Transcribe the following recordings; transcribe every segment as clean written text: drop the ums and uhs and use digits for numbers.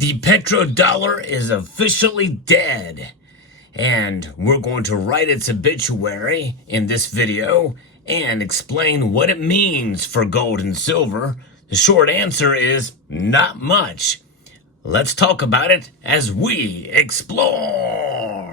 The petrodollar is officially dead, and we're going to write its obituary in this video and explain what it means for gold and silver. The short answer is not much. Let's talk about it as we explore.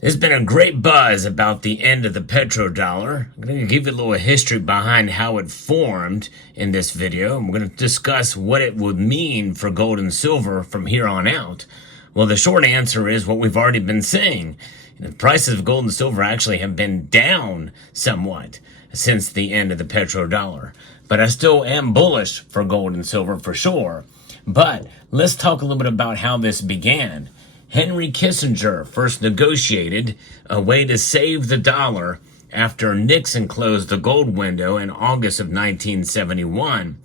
There's been a great buzz about the end of the petrodollar. I'm going to give you a little history behind how it formed in this video. And we're going to discuss what it would mean for gold and silver from here on out. Well, the short answer is what we've already been saying. The prices of gold and silver actually have been down somewhat since the end of the petrodollar. But I still am bullish for gold and silver for sure. But let's talk a little bit about how this began. Henry Kissinger first negotiated a way to save the dollar after Nixon closed the gold window in August of 1971.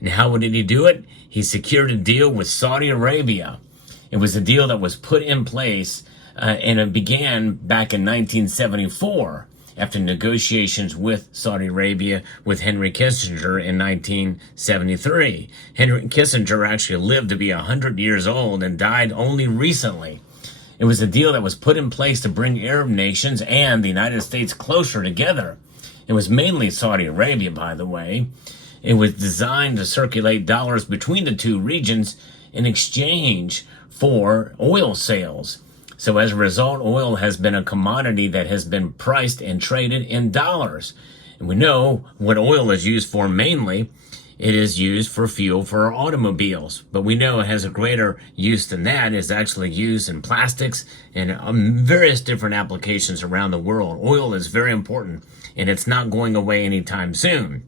And how did he do it? He secured a deal with Saudi Arabia. It was a deal that was put in place and it began back in 1974 after negotiations with Saudi Arabia with Henry Kissinger in 1973. Henry Kissinger actually lived to be 100 years old and died only recently. It was a deal that was put in place to bring Arab nations and the United States closer together. It was mainly Saudi Arabia, by the way. It was designed to circulate dollars between the two regions in exchange for oil sales. So as a result, oil has been a commodity that has been priced and traded in dollars. And we know what oil is used for mainly. It is used for fuel for our automobiles. But we know it has a greater use than that. It's actually used in plastics and various different applications around the world. Oil is very important, and it's not going away anytime soon.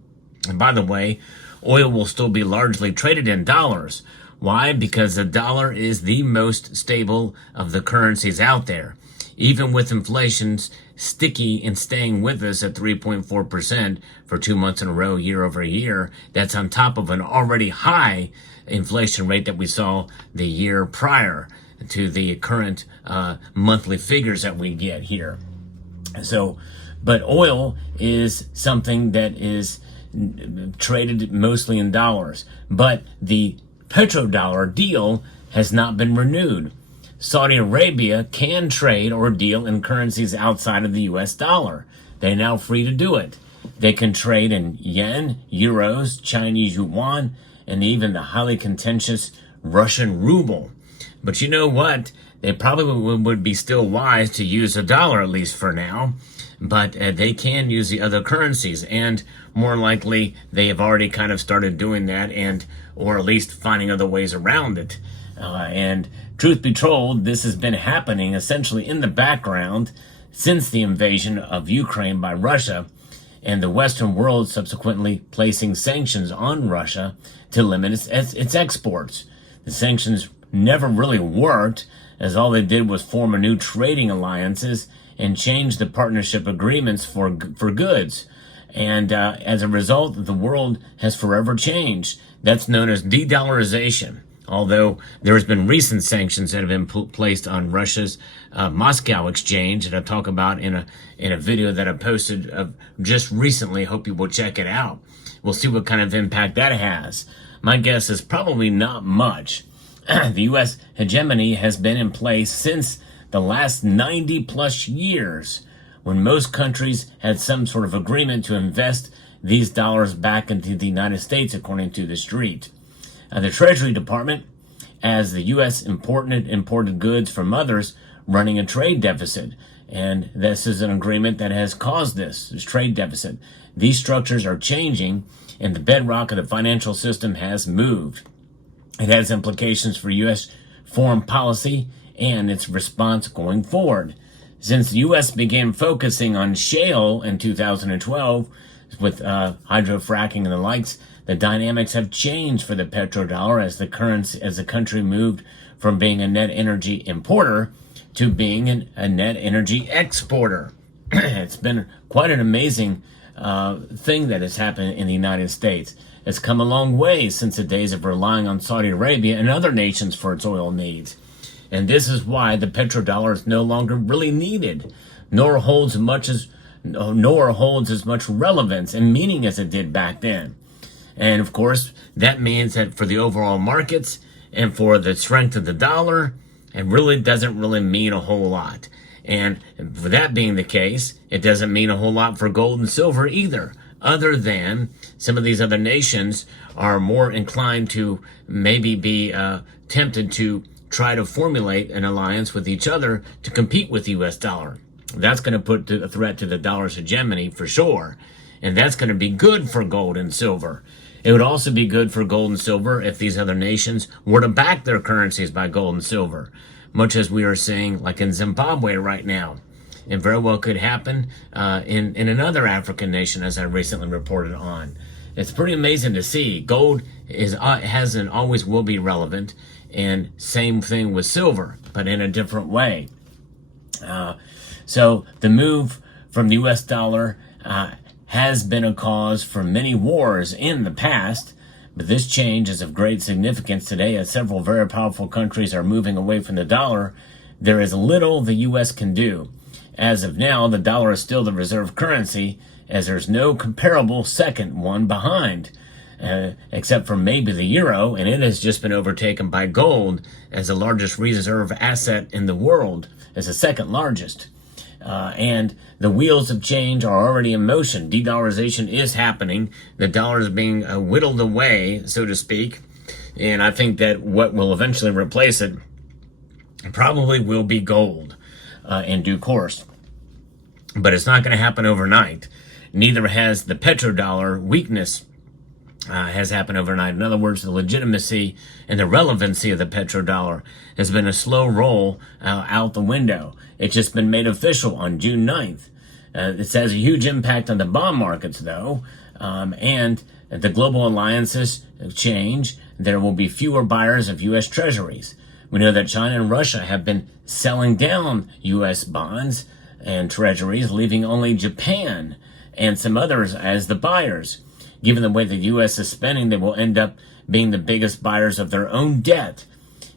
And by the way, oil will still be largely traded in dollars. Why? Because the dollar is the most stable of the currencies out there. Even with inflation's sticky and staying with us at 3.4% for 2 months in a row, year over year, that's on top of an already high inflation rate that we saw the year prior to the current monthly figures that we get here. So, but oil is something that is traded mostly in dollars. But the petrodollar deal has not been renewed. Saudi Arabia can trade or deal in currencies outside of the US dollar. They're now free to do it. They can trade in yen, euros, Chinese yuan, and even the highly contentious Russian ruble. But you know what? They probably would be still wise to use a dollar, at least for now. But they can use the other currencies, and more likely they have already kind of started doing that, and or at least finding other ways around it. And truth be told, this has been happening essentially in the background since the invasion of Ukraine by Russia, and the Western world subsequently placing sanctions on Russia to limit its exports. The sanctions never really worked, as all they did was form a new trading alliances and change the partnership agreements for goods. And as a result, the world has forever changed. That's known as de-dollarization. Although there has been recent sanctions that have been placed on Russia's Moscow exchange that I talk about in a video that I posted just recently. Hope you will check it out. We'll see what kind of impact that has. My guess is probably not much. The U.S. hegemony has been in place since the last 90 plus years, when most countries had some sort of agreement to invest these dollars back into the United States, according to the street. The Treasury Department, as the U.S. imported goods from others, running a trade deficit. And this is an agreement that has caused this trade deficit. These structures are changing, and the bedrock of the financial system has moved. It has implications for U.S. foreign policy and its response going forward. Since the U.S. began focusing on shale in 2012 with hydrofracking and the likes, the dynamics have changed for the petrodollar as the country moved from being a net energy importer to being a net energy exporter. It's been quite an amazing thing that has happened in the United States. It's come a long way since the days of relying on Saudi Arabia and other nations for its oil needs. And this is why the petrodollar is no longer really needed, nor holds as much relevance and meaning as it did back then. And of course, that means that for the overall markets and for the strength of the dollar, it really doesn't really mean a whole lot. And for that being the case, it doesn't mean a whole lot for gold and silver either, other than some of these other nations are more inclined to maybe be tempted to try to formulate an alliance with each other to compete with the US dollar. That's going to put a threat to the dollar's hegemony for sure. And that's going to be good for gold and silver. It would also be good for gold and silver if these other nations were to back their currencies by gold and silver, much as we are seeing like in Zimbabwe right now. It very well could happen in another African nation, as I recently reported on. It's pretty amazing to see. Gold has and always will be relevant, and same thing with silver, but in a different way. So the move from the US dollar has been a cause for many wars in the past, but this change is of great significance today as several very powerful countries are moving away from the dollar. There is little the US can do. As of now, the dollar is still the reserve currency, as there's no comparable second one behind, except for maybe the euro, and it has just been overtaken by gold as the largest reserve asset in the world, as the second largest. And the wheels of change are already in motion. De-dollarization is happening. The dollar is being whittled away, so to speak. And I think that what will eventually replace it probably will be gold in due course. But it's not going to happen overnight. Neither has the petrodollar weakness has happened overnight. In other words, the legitimacy and the relevancy of the petrodollar has been a slow roll out the window. It's just been made official on June 9th. This has a huge impact on the bond markets, though, and the global alliances change. There will be fewer buyers of U.S. treasuries. We know that China and Russia have been selling down U.S. bonds and treasuries, leaving only Japan and some others as the buyers. Given the way the U.S. is spending, they will end up being the biggest buyers of their own debt.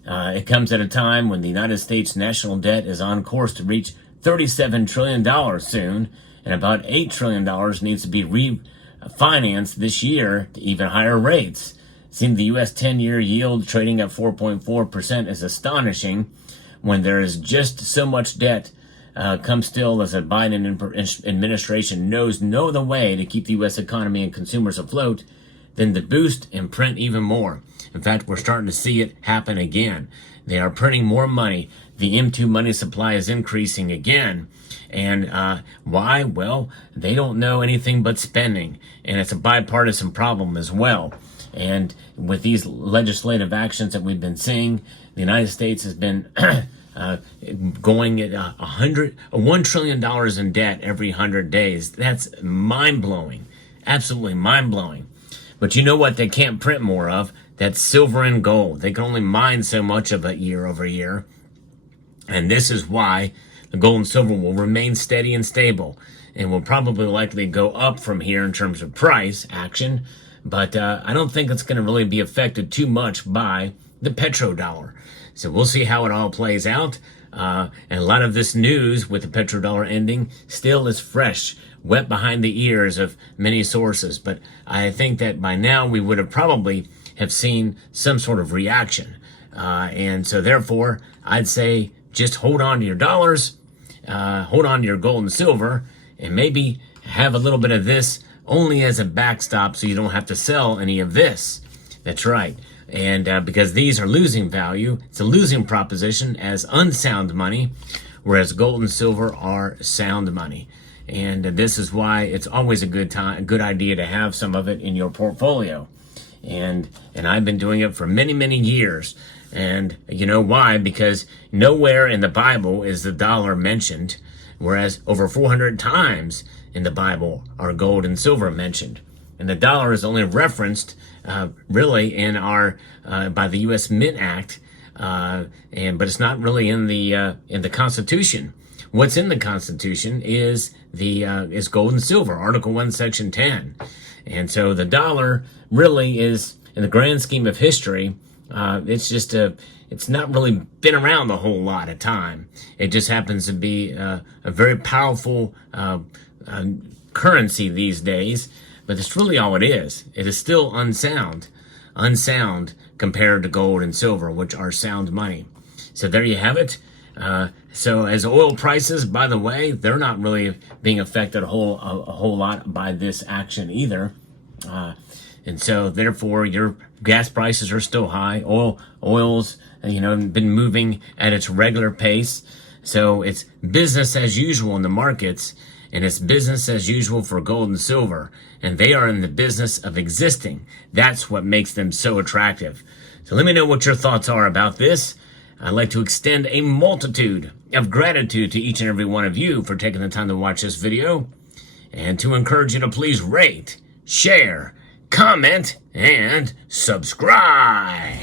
It comes at a time when the United States national debt is on course to reach $37 trillion soon, and about $8 trillion needs to be refinanced this year to even higher rates. Seeing the U.S. 10-year yield trading at 4.4% is astonishing when there is just so much debt come still as the Biden administration knows no other way to keep the U.S. economy and consumers afloat than to boost and print even more. In fact, we're starting to see it happen again. They are printing more money. The M2 money supply is increasing again. And why? Well, they don't know anything but spending. And it's a bipartisan problem as well. And with these legislative actions that we've been seeing, the United States has been going at $1 trillion in debt every 100 days. That's mind-blowing. Absolutely mind-blowing. But you know what they can't print more of? That's silver and gold. They can only mine so much of it year over year. And this is why the gold and silver will remain steady and stable and will probably likely go up from here in terms of price action. But I don't think it's going to really be affected too much by the petrodollar. So we'll see how it all plays out. And a lot of this news with the petrodollar ending still is fresh, wet behind the ears of many sources. But I think that by now we would have probably have seen some sort of reaction. And so therefore, I'd say just hold on to your dollars, hold on to your gold and silver, and maybe have a little bit of this only as a backstop so you don't have to sell any of this. That's right. And because these are losing value, it's a losing proposition as unsound money, whereas gold and silver are sound money. And this is why it's always a good idea to have some of it in your portfolio. And I've been doing it for many, many years. And you know why? Because nowhere in the Bible is the dollar mentioned, whereas over 400 times in the Bible are gold and silver mentioned. And the dollar is only referenced really in our by the U.S. Mint Act, but it's not really in the Constitution. What's in the Constitution is is gold and silver, Article 1, Section 10. And so the dollar really is, in the grand scheme of history, It's not really been around a whole lot of time. It just happens to be a very powerful currency these days, but it's really all it is. It is still unsound compared to gold and silver, which are sound money. So there you have it. So as oil prices, by the way, they're not really being affected a whole lot by this action either. And so therefore your gas prices are still high. Oil's, been moving at its regular pace. So it's business as usual in the markets, and it's business as usual for gold and silver. And they are in the business of existing. That's what makes them so attractive. So let me know what your thoughts are about this. I'd like to extend a multitude of gratitude to each and every one of you for taking the time to watch this video, and to encourage you to please rate, share, comment, and subscribe.